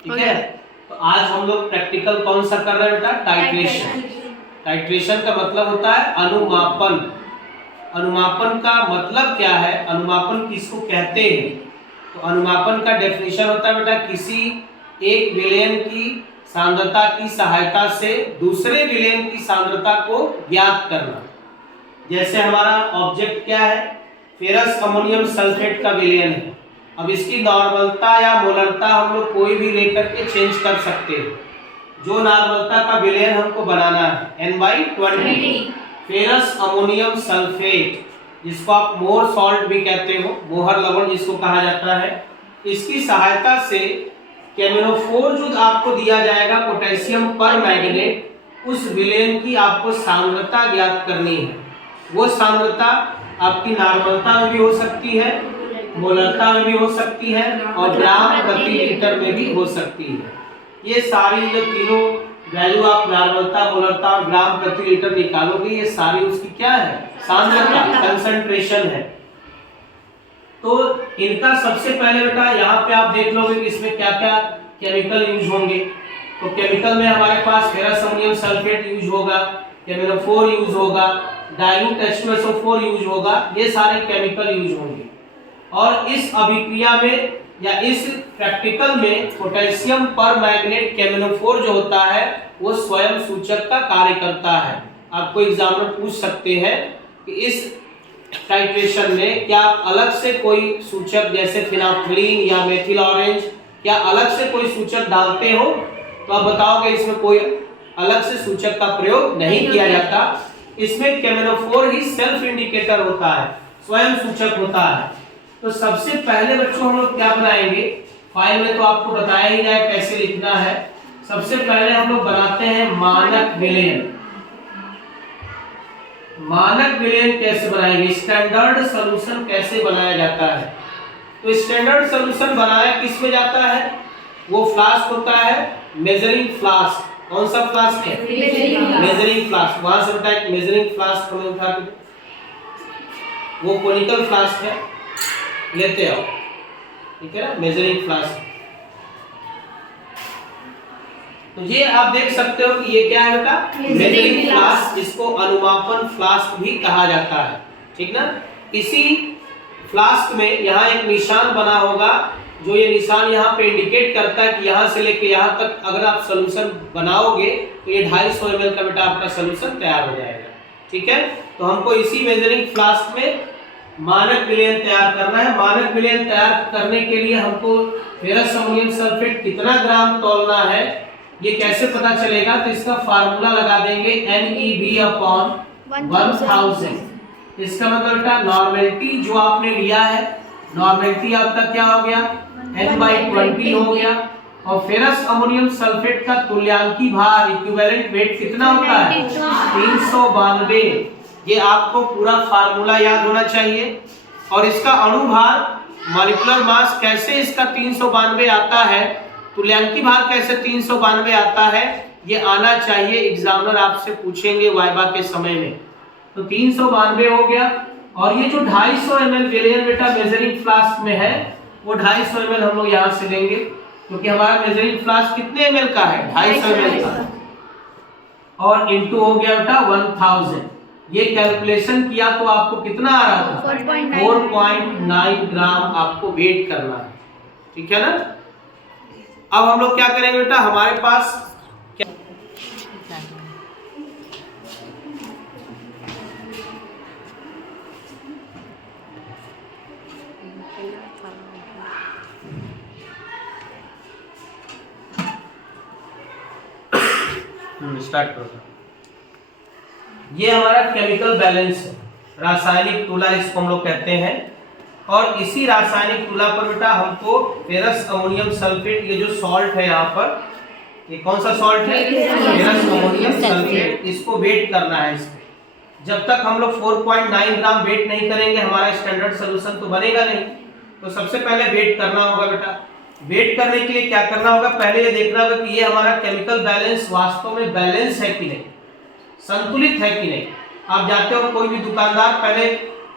ठीक है। तो आज हम लोग प्रैक्टिकल कौन सा कर रहे हैं बेटा? टाइट्रेशन। टाइट्रेशन का मतलब होता है अनुमापन। अनुमापन का मतलब क्या है? अनुमापन किसको कहते हैं? तो अनुमापन का डेफिनेशन होता है बेटा किसी एक विलयन की सांद्रता की सहायता से दूसरे विलयन की सांद्रता को ज्ञात करना। जैसे हमारा ऑब्जेक्ट क्या है? फेरस अमोनियम सल्फेट का विलयन है। अब इसकी नॉर्मलता या मोलरता हम लोग कोई भी लेकर के चेंज कर सकते हैं। जो नॉर्मलता का विलयन हमको बनाना है N/20 फेरस अमोनियम सल्फेट, जिसको आप मोर सॉल्ट भी कहते हो, मोहर लवण जिसको कहा जाता है, इसकी सहायता से केमिनोफोर जो आपको दिया जाएगा पोटेशियम पर मैंगनेट, उस विलयन की आपको सांद्रता ज्ञात करनी है। वो सांद्रता आपकी नॉर्मलता में भी हो सकती है, मोलरता में भी हो सकती है और ग्राम प्रति लीटर में भी हो सकती है। ये सारी जो तीनों वैल्यू आप नॉर्मलता, मोलरता और ग्राम प्रति लीटर निकालोगे, ये सारी उसकी क्या है? सांद्रता, कंसंट्रेशन है। तो इनका सबसे पहले बेटा यहाँ पे आप देख लोगे कि इसमें क्या क्या केमिकल यूज होंगे। तो केमिकल में हमारे पास फेरस अमोनियम सल्फेट यूज होगा, केमिनोफोर यूज होगा, डाइल्यूट H2SO4 यूज होगा, ये सारे केमिकल यूज होंगे। और इस अभिक्रिया में या इस प्रैक्टिकल में पोटेशियम पर मैंगनेट केमिनोफोर जो होता है वो स्वयं सूचक का कार्य करता है। आपको एग्जामिनर पूछ सकते हैं कि इस टाइट्रेशन में क्या आप अलग से कोई सूचक जैसे फिनाफ्थलीन या मेथिल ऑरेंज, क्या अलग से कोई सूचक डालते हो? तो आप बताओगे इसमें कोई अलग से सूचक का प्रयोग नहीं किया जाता। इसमें केमिनोफोर ही सेल्फ इंडिकेटर होता है, स्वयं सूचक होता है। तो सबसे पहले बच्चों हम लोग क्या बनाएंगे? फाइल में तो आपको बताया ही जाए कैसे लिखना है। सबसे पहले हम लोग बनाते हैं मानक विलयन। मानक विलयन कैसे बनाएंगे? स्टैंडर्ड सॉल्यूशन कैसे बनाया जाता है? तो स्टैंडर्ड सॉल्यूशन बनाया किस में जाता है? वो फ्लास्क होता है, मेजरिंग फ्लास्क। कौन सा फ्लास्क है? Measuring flask. वहां से बेटा एक मेजरिंग फ्लास्क हमें उठा के, वो कोनिकल फ्लास्क है, लेते आओ, ठीक है ना, मेजरिंग फ्लास्क। तो ये आप देख सकते हो कि ये क्या है बेटा? मेजरिंग फ्लास्क, जिसको अनुमापन फ्लास्क भी कहा जाता है, ठीक ना। इसी फ्लास्क में यहाँ एक निशान बना होगा, जो ये निशान यहाँ पे इंडिकेट करता है कि यहाँ से लेके यहाँ तक अगर आप सोल्यूशन बनाओगे तो ये 250 ml का बेटा आपका सोल्यूशन तैयार हो जाएगा, ठीक है। तो हमको इसी मेजरिंग फ्लास्क में मानक विलयन तैयार करना है। मानक विलयन तैयार करने के लिए हमको फेरस अमोनियम सल्फेट कितना ग्राम तौलना है, ये कैसे पता चलेगा? तो इसका फार्मूला लगा देंगे NEB/1000। इसका मतलब बेटा नॉर्मेलिटी जो आपने लिया है, नॉर्मेलिटी आपका क्या हो गया? N/20 हो गया। और फेरस अमोनियम सल्फेट का तुल्यांकी भार, इक्विवेलेंट वेट कितना होता है? 392। ये आपको पूरा फार्मूला याद होना चाहिए। और इसका अणुभार, मॉलिक्यूलर मास कैसे इसका 392 आता है, तुल्यांकी भार कैसे 392 आता है, ये आना चाहिए। एग्जामिनर आपसे पूछेंगे वाइवा के समय में। तो 392 हो गया। और ये जो 250 ml विलयन बेटा मेजरिंग फ्लास्क में है, वो 250 ml हम लोग यहाँ से लेंगे, क्योंकि हमारा मेजरिंग फ्लास्क कितने ml का है? 250 ml का। और इंटू हो गया बेटा 1000। ये कैलकुलेशन किया तो आपको कितना आ रहा था? 4.9 ग्राम आपको वेट करना है, ठीक है ना। अब हम लोग क्या करेंगे बेटा? हमारे पास स्टार्ट करो। ये हमारा केमिकल बैलेंस है, रासायनिक तुला इसको हम लोग कहते हैं। और इसी रासायनिक तुला पर बेटा हमको फेरस अमोनियम सल्फेट, ये जो सॉल्ट है यहाँ पर, ये कौन सा सॉल्ट है? Ferrous ammonium sulphate. इसको वेट करना है। इसमें जब तक हम लोग 4.9 ग्राम वेट नहीं करेंगे हमारा स्टैंडर्ड सोल्यूशन तो बनेगा नहीं। तो सबसे पहले वेट करना होगा बेटा। वेट करने के लिए क्या करना होगा? पहले ये देखना होगा कि ये हमारा केमिकल बैलेंस वास्तव में बैलेंस है कि नहीं, संतुलित है कि नहीं। आप जाते हो कोई भी दुकानदार पहले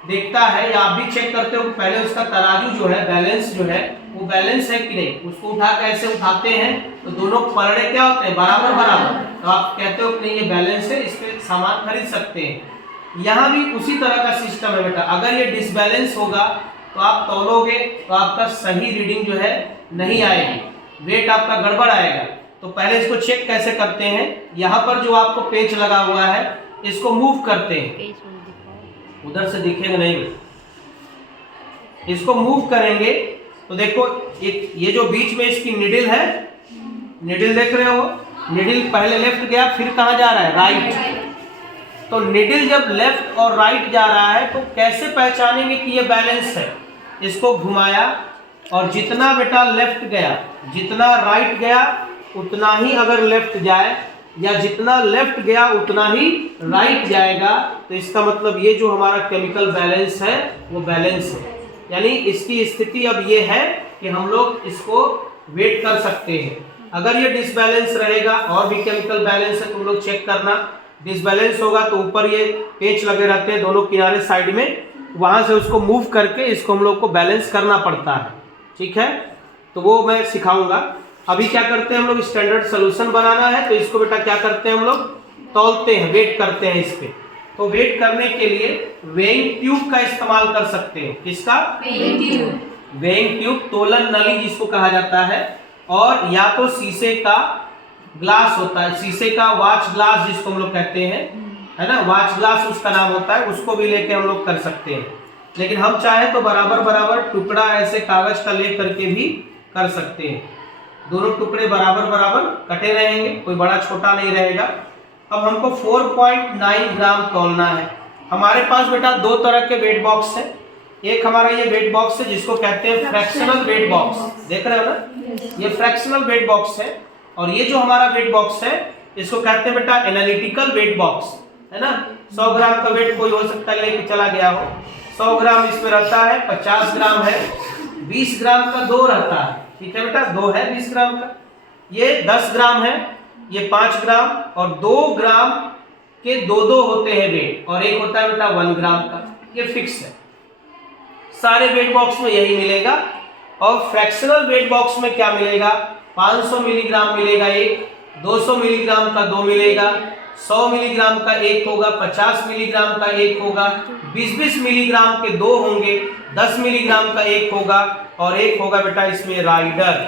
देखता है या आप भी चेक करते हो पहले उसका तराजू जो है, बैलेंस जो है वो बैलेंस है कि नहीं, उसको उठा के ऐसे उठाते हैं तो दोनों पलड़े क्या होते हैं, बराबर बराबर, तो आप कहते हो कि नहीं ये बैलेंस है, इस पे सामान खरीद सकते हैं। यहाँ भी उसी तरह का सिस्टम है बेटा, अगर ये डिसबैलेंस होगा तो आप तौलोगे तो आपका सही रीडिंग जो है नहीं आएगी, वेट आपका गड़बड़ आएगा। तो पहले इसको चेक कैसे करते हैं, यहाँ पर जो आपको पेच लगा हुआ है इसको मूव करते हैं, उधर से दिखेगा नहीं, इसको मूव करेंगे तो देखो एक ये जो बीच में इसकी निडिल है, निडिल देख रहे हो, निडिल पहले लेफ्ट गया फिर कहाँ जा रहा है, राइट। तो निडिल जब लेफ्ट और राइट जा रहा है तो कैसे पहचानेंगे कि ये बैलेंस है, इसको घुमाया और जितना बेटा लेफ्ट गया जितना राइट गया उतना ही अगर लेफ्ट जाए या जितना लेफ्ट गया उतना ही राइट जाएगा, तो इसका मतलब ये जो हमारा केमिकल बैलेंस है वो बैलेंस है। यानी इसकी स्थिति अब ये है कि हम लोग इसको वेट कर सकते हैं। अगर ये डिसबैलेंस रहेगा और भी केमिकल बैलेंस है तुम लोग चेक करना, डिसबैलेंस होगा तो ऊपर ये पेच लगे रहते हैं दोनों किनारे साइड में, वहां से उसको मूव करके इसको हम लोग को बैलेंस करना पड़ता है, ठीक है। तो वो मैं सिखाऊंगा। अभी क्या करते हैं हम लोग, स्टैंडर्ड सोल्यूशन बनाना है तो इसको बेटा क्या करते हैं हम लोग, तौलते हैं, वेट करते हैं इस पे। तो वेट करने के लिए वेइंग ट्यूब का इस्तेमाल कर सकते हैं, किसका, वेइंग ट्यूब, तोलन नली जिसको कहा जाता है, और या तो शीशे का ग्लास होता है, शीशे का वॉच ग्लास जिसको हम लोग कहते हैं, है ना, वॉच ग्लास उसका नाम होता है, उसको भी लेके हम लोग कर सकते हैं। लेकिन हम चाहे तो बराबर बराबर टुकड़ा ऐसे कागज का ले करके भी कर सकते हैं, दोनों टुकड़े बराबर बराबर कटे रहेंगे, कोई बड़ा छोटा नहीं रहेगा। अब हमको 4.9 ग्राम तौलना है। हमारे पास बेटा दो तरह के वेट बॉक्स है, एक हमारा ये वेट बॉक्स है जिसको कहते हैं फ्रैक्शनल वेट बॉक्स, देख रहे हो ना, ये फ्रैक्शनल वेट बॉक्स है, और ये जो हमारा वेट बॉक्स है इसको कहते हैं बेटा एनालिटिकल वेट बॉक्स, है ना। 100 ग्राम का वेट कोई हो सकता है लेके चला गया हो, 100 ग्राम इसमें रहता है, 50 ग्राम है, 20 ग्राम का 2 रहता है, ठीक है बेटा, 2 है 20 ग्राम का, ये 10 ग्राम है, ये 5 ग्राम, और 2 ग्राम के 2 होते हैं वेट, और एक होता है बेटा 1 ग्राम का, ये फिक्स है, सारे वेट बॉक्स में यही मिलेगा। और फ्रैक्शनल वेट बॉक्स में क्या मिलेगा, 500 मिलीग्राम मिलेगा एक, 200 मिलीग्राम का 2 मिलेगा, 100 मिलीग्राम का एक होगा, 50 मिलीग्राम का एक होगा, 20-20 मिलीग्राम के 2 होंगे, 10 मिलीग्राम का एक होगा, और एक होगा बेटा इसमें राइडर,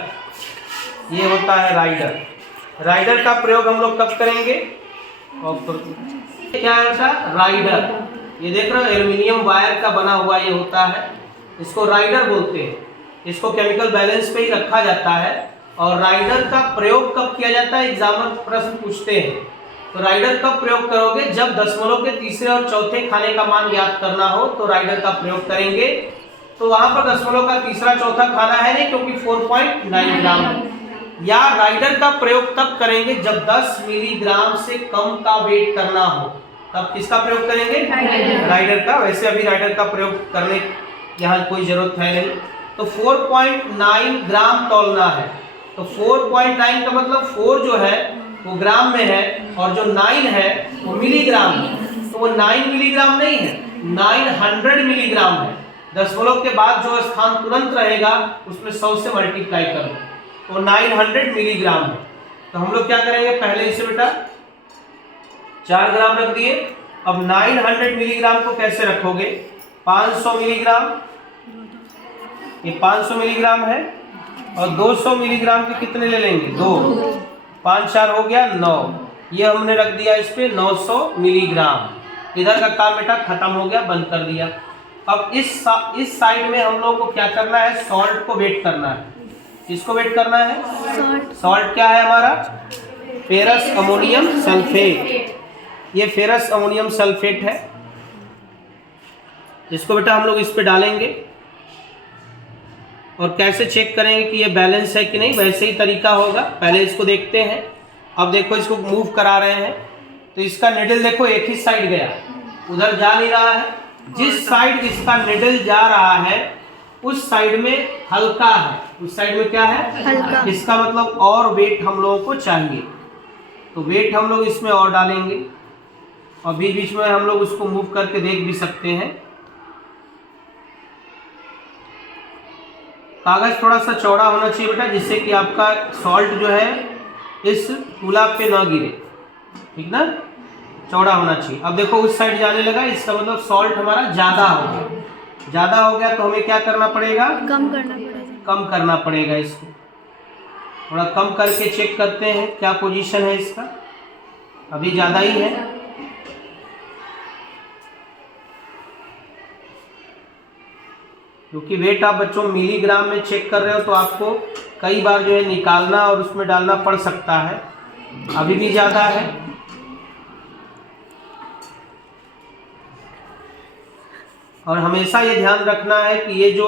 ये होता है राइडर। राइडर का प्रयोग हम लोग कब करेंगे, और क्या है बेटा, राइडर, ये देख रहे हो एल्युमिनियम वायर का बना हुआ ये होता है, इसको राइडर बोलते हैं, इसको केमिकल बैलेंस पे ही रखा जाता है। और राइडर का प्रयोग कब किया जाता है, एग्जामिनर प्रश्न पूछते हैं, तो राइडर कब प्रयोग करोगे, जब दशमलव के तीसरे और चौथे खाने का मान ज्ञात करना हो तो राइडर का प्रयोग करेंगे। तो वहां पर दशमलव का तीसरा चौथा खाना है नहीं क्योंकि 4.9 ग्राम है। या राइडर का प्रयोग तब करेंगे जब 10 मिलीग्राम से कम का वेट करना हो, तब किसका प्रयोग करेंगे, राइडर का। वैसे अभी राइडर का प्रयोग करने यहाँ कोई जरूरत है नहीं। तो 4.9 ग्राम तौलना है, तो 4.9 का मतलब 4 जो है वो ग्राम में है और जो 9 है वो मिलीग्राम है, तो वो 9 मिलीग्राम नहीं है, 900 मिलीग्राम है। दशमलव के बाद जो स्थान तुरंत रहेगा उसमें 100 से मल्टीप्लाई कर लो, तो 900 मिलीग्राम है। तो हम लोग क्या करेंगे, पहले इसे बेटा 4 ग्राम रख दिए, अब 900 मिलीग्राम को कैसे रखोगे, 500 मिलीग्राम, ये 500 मिलीग्राम है, और 200 मिलीग्राम के कितने ले लेंगे, 2, 5 4 हो गया 9, ये हमने रख दिया इस पे 900 मिलीग्राम। इधर का काम बेटा खत्म हो गया, बंद कर दिया। अब इस साइड में हम लोग को क्या करना है, सॉल्ट को वेट करना है। किसको वेट करना है, सॉल्ट क्या है हमारा, फेरस अमोनियम सल्फेट, ये फेरस अमोनियम सल्फेट है, इसको बेटा हम लोग इस पे डालेंगे। और कैसे चेक करेंगे कि ये बैलेंस है कि नहीं, वैसे ही तरीका होगा, पहले इसको देखते हैं। अब देखो इसको मूव करा रहे हैं तो इसका निडल देखो एक ही साइड गया, उधर जा नहीं रहा है, जिस साइड इसका निडल जा रहा है उस साइड में हल्का है, उस साइड में क्या है, हल्का। इसका मतलब और वेट हम लोगों को चाहिए, तो वेट हम लोग इसमें और डालेंगे, और बीच बीच में हम लोग उसको मूव करके देख भी सकते हैं। कागज़ थोड़ा सा चौड़ा होना चाहिए बेटा, जिससे कि आपका सॉल्ट जो है इस तुला पे ना गिरे, ठीक ना, चौड़ा होना चाहिए। अब देखो उस साइड जाने लगा, इसका मतलब सॉल्ट हमारा ज़्यादा हो गया। ज़्यादा हो गया तो हमें क्या करना पड़ेगा, कम करना पड़ेगा, कम करना पड़ेगा। इसको थोड़ा कम करके चेक करते हैं क्या पोजीशन है इसका। अभी ज़्यादा ही है, क्योंकि वेट आप बच्चों मिलीग्राम में चेक कर रहे हो तो आपको कई बार जो है निकालना और उसमें डालना पड़ सकता है। अभी भी ज़्यादा है। और हमेशा ये ध्यान रखना है कि ये जो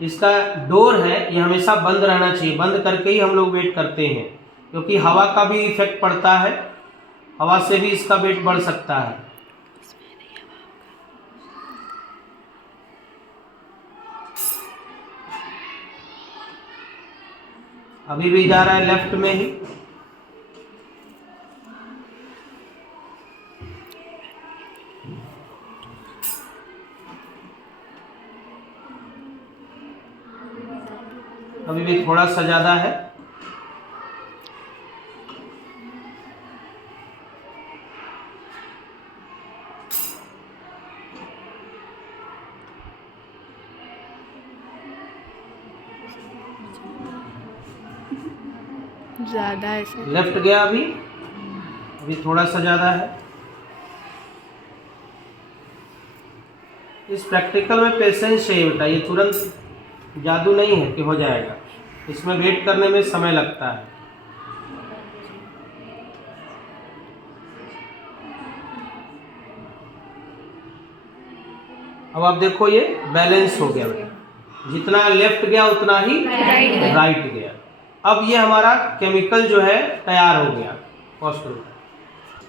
इसका डोर है ये हमेशा बंद रहना चाहिए। बंद करके ही हम लोग वेट करते हैं, क्योंकि हवा का भी इफेक्ट पड़ता है, हवा से भी इसका वेट बढ़ सकता है। अभी भी जा रहा है लेफ्ट में ही। अभी भी थोड़ा सा ज़्यादा है। ज़्यादा है, लेफ्ट गया अभी थोड़ा सा ज़्यादा है। इस प्रैक्टिकल में पेशेंस चाहिए बेटा, ये तुरंत जादू नहीं है कि हो जाएगा, इसमें वेट करने में समय लगता है। अब आप देखो ये बैलेंस हो गया बेटा, जितना लेफ्ट गया उतना ही राइट गया। अब ये हमारा केमिकल जो है तैयार हो गया फॉस्फोरेट।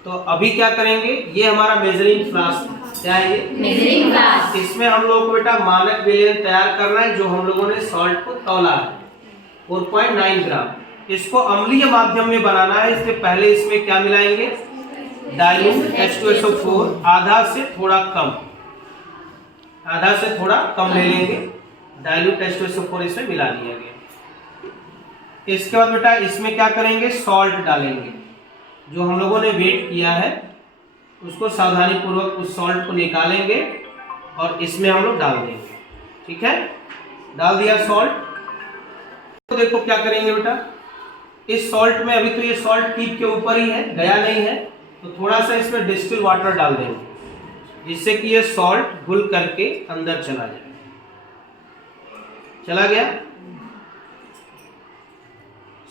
तो अभी क्या करेंगे, ये हमारा मेजरिंग फ्लास्क, क्या है ये मेजरिंग फ्लास्क। इसमें हम लोगों को बेटा मानक विलयन तैयार करना है, जो हम लोगों ने सॉल्ट को तौला है 4.9 ग्राम। इसको अम्लीय माध्यम में बनाना है, इससे पहले इसमें क्या मिलाएंगे, डाइल्यूट H2SO4 आधा से थोड़ा कम ले लेंगे। डाइल्यूट H2SO4 इसमें मिला दिया गया। इसके बाद बेटा इसमें क्या करेंगे, सॉल्ट डालेंगे। जो हम लोगों ने वेट किया है उसको सावधानी पूर्वक उस सॉल्ट को निकालेंगे और इसमें हम लोग डाल देंगे। ठीक है, डाल दिया सॉल्ट। तो देखो क्या करेंगे बेटा, इस सॉल्ट में अभी तो ये सॉल्ट टिप के ऊपर ही है, गया नहीं है, तो थोड़ा सा इसमें डिस्टिल वाटर डाल देंगे, जिससे कि ये सॉल्ट घुल करके अंदर चला जाए। चला गया।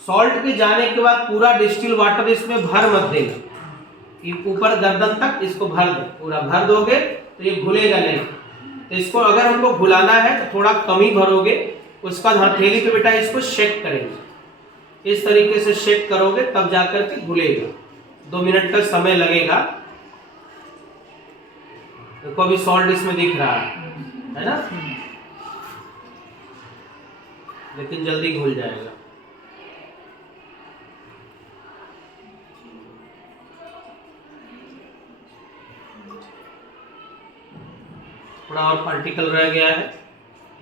सॉल्ट के जाने के बाद पूरा डिस्टिल वाटर इसमें भर मत देना, ऊपर गर्दन तक इसको भर दो। पूरा भर दोगे तो ये घुलेगा नहीं। तो इसको अगर हमको घुलाना है तो थोड़ा कम ही भरोगे, उसका हथेली पे बेटा इसको शेक करेंगे। इस तरीके से शेक करोगे तब जाकर के घुलेगा। 2 मिनट का समय लगेगा। देखो अभी सॉल्ट इसमें दिख रहा है ना, लेकिन जल्दी घुल जाएगा। थोड़ा और पार्टिकल रह गया है।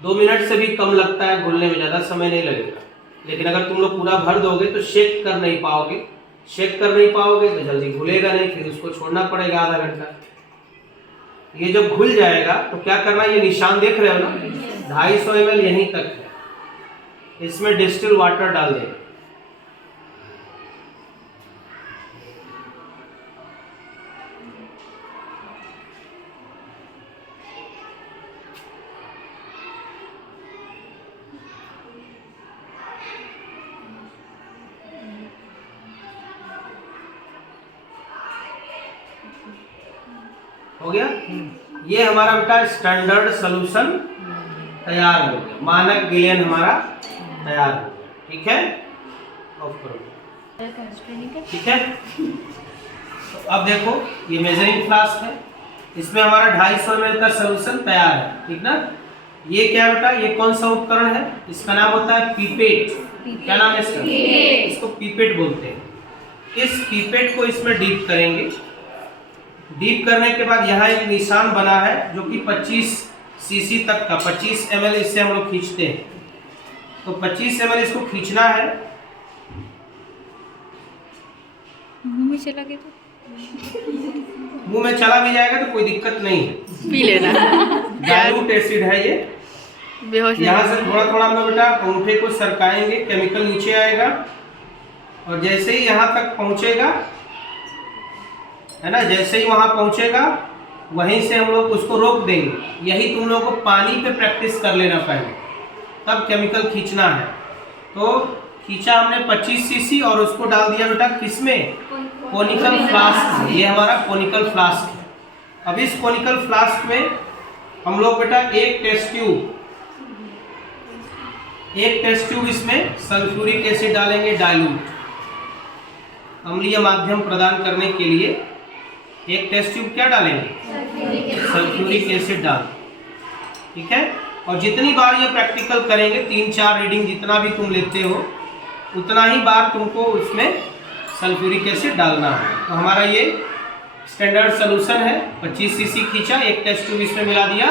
2 मिनट से भी कम लगता है घुलने में, ज़्यादा समय नहीं लगेगा। लेकिन अगर तुम लोग पूरा भर दोगे तो शेक कर नहीं पाओगे तो जल्दी घुलेगा नहीं, फिर उसको छोड़ना पड़ेगा आधा घंटा। ये जब घुल जाएगा तो क्या करना, ये निशान देख रहे हो ना, 250 ml यहीं तक है, इसमें डिस्टिल वाटर डाल देना। हो गया। ये हमारा बेटा स्टैंडर्ड सॉल्यूशन तैयार हो गया, मानक विलयन हमारा तैयार हो गया। ठीक है, ऑफ करो। ठीक है, तो अब देखो ये मेजरिंग फ्लास्क है, इसमें हमारा 250 ml का सॉल्यूशन तैयार है। ठीक ना, ये क्या बेटा, ये कौन सा उपकरण है, इसका नाम होता है पीपेट। क्या नाम है इसका, इसको पीपेट बोलते हैं। इस पीपेट को इसमें डीप करेंगे। डीप करने के बाद यहाँ एक निशान बना है जो कि 25 सीसी तक का, 25 ml इससे हम लोग खींचते हैं। तो 25 ml इसको खींचना है। मुंह में चला गया तो मुंह में चला भी जाएगा तो कोई दिक्कत नहीं है, पी लेना। डाइल्यूट एसिड है ये। बेहोश यहाँ से थोड़ा थोड़ा हम लोग बेटा अंगूठे को सरकाएंगे, केमिकल नीचे आएगा और जैसे ही यहाँ तक पहुँचेगा है ना, जैसे ही वहाँ पहुँचेगा वहीं से हम लोग उसको रोक देंगे। यही तुम लोगों को पानी पे प्रैक्टिस कर लेना पहले, तब केमिकल खींचना है। तो खींचा हमने 25 सीसी और उसको डाल दिया बेटा किसमें, कोनिकल फ्लास्क। ये हमारा कोनिकल फ्लास्क है। अब इस कोनिकल फ्लास्क में हम लोग बेटा एक टेस्ट ट्यूब इसमें सल्फ्यूरिक एसिड डालेंगे, डाइल्यूट अम्लीय माध्यम प्रदान करने के लिए एक टेस्ट ट्यूब क्या डालेंगे, सल्फ्यूरिक एसिड डाल। ठीक है, और जितनी बार ये प्रैक्टिकल करेंगे 3-4 रीडिंग जितना भी तुम लेते हो उतना ही बार तुमको उसमें सल्फ्यूरिक एसिड डालना है। तो हमारा ये स्टैंडर्ड सोल्यूशन है। 25 सीसी खींचा, एक टेस्ट ट्यूब इसमें मिला दिया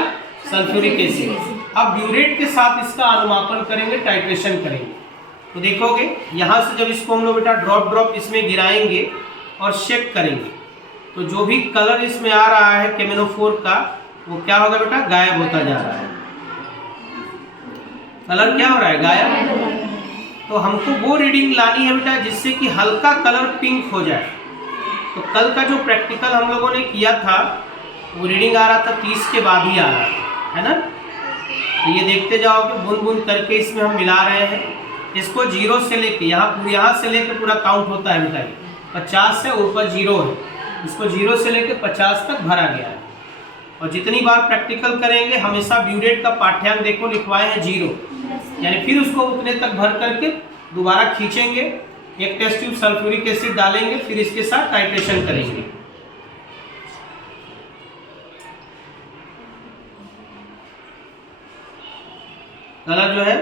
सल्फ्यूरिक एसिड। अब ब्यूरेट के साथ इसका अनुमापन करेंगे, टाइट्रेशन करेंगे। तो देखोगे यहाँ से जब इसको हम लोग बेटा ड्रॉप इसमें गिराएंगे और शेक करेंगे तो जो भी कलर इसमें आ रहा है केमिनोफोर का वो क्या होगा बेटा, गायब होता जा रहा है। कलर क्या हो रहा है, गायब। तो हमको वो रीडिंग लानी है बेटा जिससे कि हल्का कलर पिंक हो जाए। तो कल का जो प्रैक्टिकल हम लोगों ने किया था वो रीडिंग आ रहा था 30 के बाद ही आ रहा था, है ना। तो ये देखते जाओगे बूंद बूंद करके इसमें हम मिला रहे हैं। इसको 0 से लेके यहाँ से लेके पूरा काउंट होता है बेटा, 50 से ऊपर 0 है, इसको 0 से लेके 50 तक भरा गया है। और जितनी बार प्रैक्टिकल करेंगे हमेशा ब्यूरेट का पाठ्यांक देखो लिखवाए हैं 0, यानी फिर उसको उतने तक भर करके दोबारा खींचेंगे, एक टेस्ट ट्यूब सल्फ्यूरिक एसिड डालेंगे, फिर इसके साथ टाइट्रेशन करेंगे। कलर जो है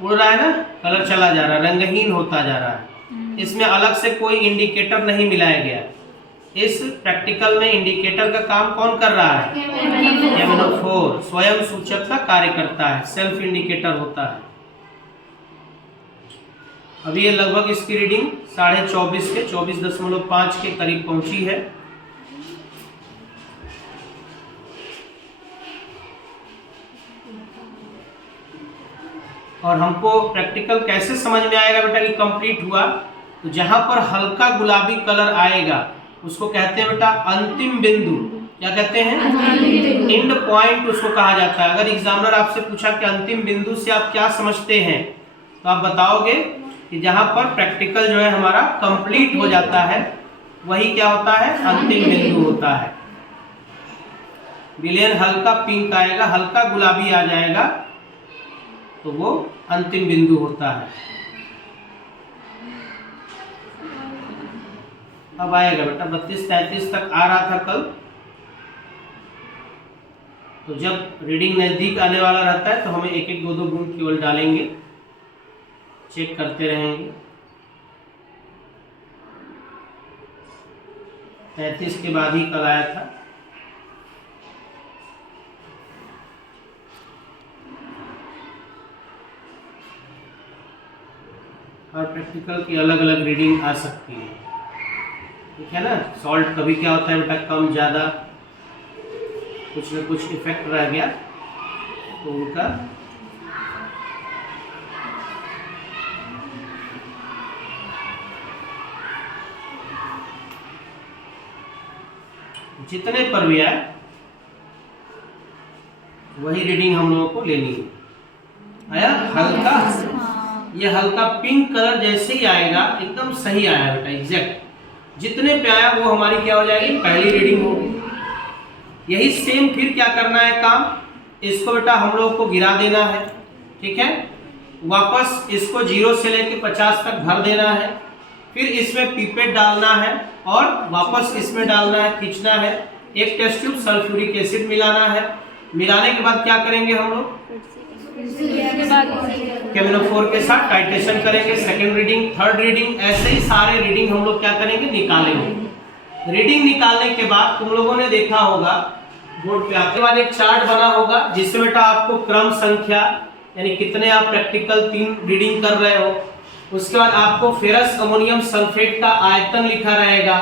उड़ रहा है ना, कलर चला जा रहा है, रंगहीन होता जा रहा है। इसमें अलग से कोई इंडिकेटर नहीं मिलाया गया। इस प्रैक्टिकल में इंडिकेटर का काम कौन कर रहा है, केमिनोफोर स्वयं सूचक का कार्य करता है, सेल्फ इंडिकेटर होता है। अभी ये लगभग इसकी रीडिंग 24.5 के 24.5 के करीब पहुंची है। और हमको प्रैक्टिकल कैसे समझ में आएगा बेटा कि कंप्लीट हुआ, तो जहां पर हल्का गुलाबी कलर आएगा उसको कहते हैं बेटा अंतिम बिंदु। क्या कहते हैं, एंड पॉइंट उसको कहा जाता है। अगर एग्जामिनर आपसे पूछा कि अंतिम बिंदु से आप क्या समझते हैं तो आप बताओगे कि जहां पर प्रैक्टिकल जो है हमारा कंप्लीट हो जाता है वही क्या होता है, अंतिम बिंदु होता है। विलेन हल्का पिंक आएगा, हल्का गुलाबी आ जाएगा तो वो अंतिम बिंदु होता है। अब आएगा बेटा 32-33 तक आ रहा था कल। तो जब रीडिंग नजदीक आने वाला रहता है तो हमें 1-1, 2-2 बूंद केवल डालेंगे, चेक करते रहेंगे। 33 के बाद ही कल आया था। और प्रैक्टिकल की अलग अलग रीडिंग आ सकती है, ठीक है ना। सॉल्ट कभी क्या होता है बेटा, कम ज़्यादा कुछ न कुछ इफेक्ट रह गया तो उनका जितने पर भी आए वही रीडिंग हम लोगों को लेनी है। आया हल्का, ये हल्का पिंक कलर जैसे ही आएगा एकदम सही आया बेटा, एग्जैक्ट जितने पे आया वो हमारी क्या हो जाएगी, पहली रीडिंग होगी। यही सेम फिर क्या करना है काम, इसको बेटा हम लोग को गिरा देना है, ठीक है। वापस इसको 0 से लेके 50 तक भर देना है, फिर इसमें पीपेट डालना है और वापस इसमें डालना है, खींचना है। एक टेस्ट ट्यूब सल्फ्यूरिक एसिड मिलाना है। मिलाने के बाद क्या करेंगे हम लोग, केमिनोफोर के साथ टाइट्रेशन करेंगे। सेकंड रीडिंग, थर्ड रीडिंग, ऐसे ही सारे रीडिंग हम लोग क्या करेंगे, निकालेंगे। रीडिंग निकालने के बाद तुम लोगों ने देखा होगा बोर्ड पे आते बाद एक चार्ट बना होगा जिससे बेटा आपको क्रम संख्या यानी कितने आप प्रैक्टिकल 3 रीडिंग कर रहे हो। उसके बाद आपको फेरस अमोनियम सल्फेट का आयतन लिखा रहेगा,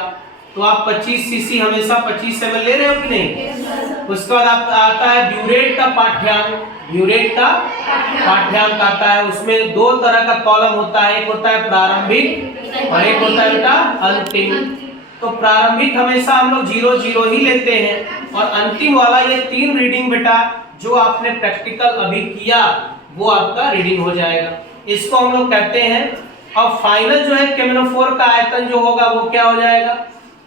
तो आप 25 सीसी हमेशा 25 ml ले रहे हो कि नहीं। उसके बाद आता है ब्यूरेट का पाठ्यांक। ब्यूरेट का पाठ्यांक आता है, उसमें 2 तरह का कॉलम होता है, एक होता है प्रारंभिक और एक होता है बेटा अंतिम। तो प्रारंभिक हमेशा हम लोग 0 0 ही लेते हैं, और अंतिम वाला ये 3 रीडिंग बेटा जो आपने प्रैक्टिकल अभी किया वो आपका रीडिंग हो जाएगा। इसको हम लोग कहते हैं। और फाइनल जो है केमिनोफोर का आयतन जो होगा वो क्या हो जाएगा,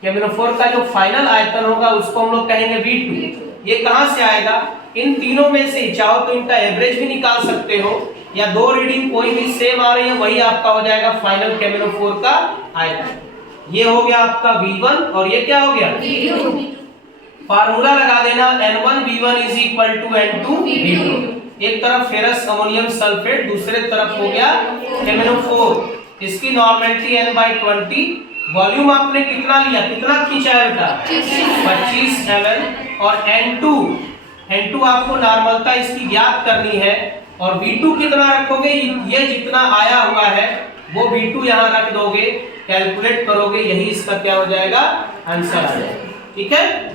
केमिनोफोर का जो फाइनल आयतन होगा उसको हम लोग कहेंगे V2। ये कहां से आएगा, इन तीनों में से चाहो तो इनका एवरेज भी निकाल सकते हो, या 2 रीडिंग कोई भी सेम आ रही है वही आपका हो जाएगा फाइनल केमिनोफोर का आयतन। ये हो गया आपका V1 और ये क्या हो गया V2। फार्मूला लगा देना N1V1 = N2V2। एक तरफ फेरस अमोनियम सल्फेट, दूसरे तरफ हो गया केमिनोफोर। इसकी नॉर्मेलिटी N/20। वॉल्यूम आपने कितना लिया, कितना खींचा है बेटा 25 ml। और N2 आपको नॉर्मलता इसकी ज्ञात करनी है, और V2 कितना रखोगे, ये जितना आया हुआ है वो V2 यहाँ रख दोगे, कैलकुलेट करोगे, यही इसका क्या हो जाएगा आंसर आ जाएगा। ठीक है।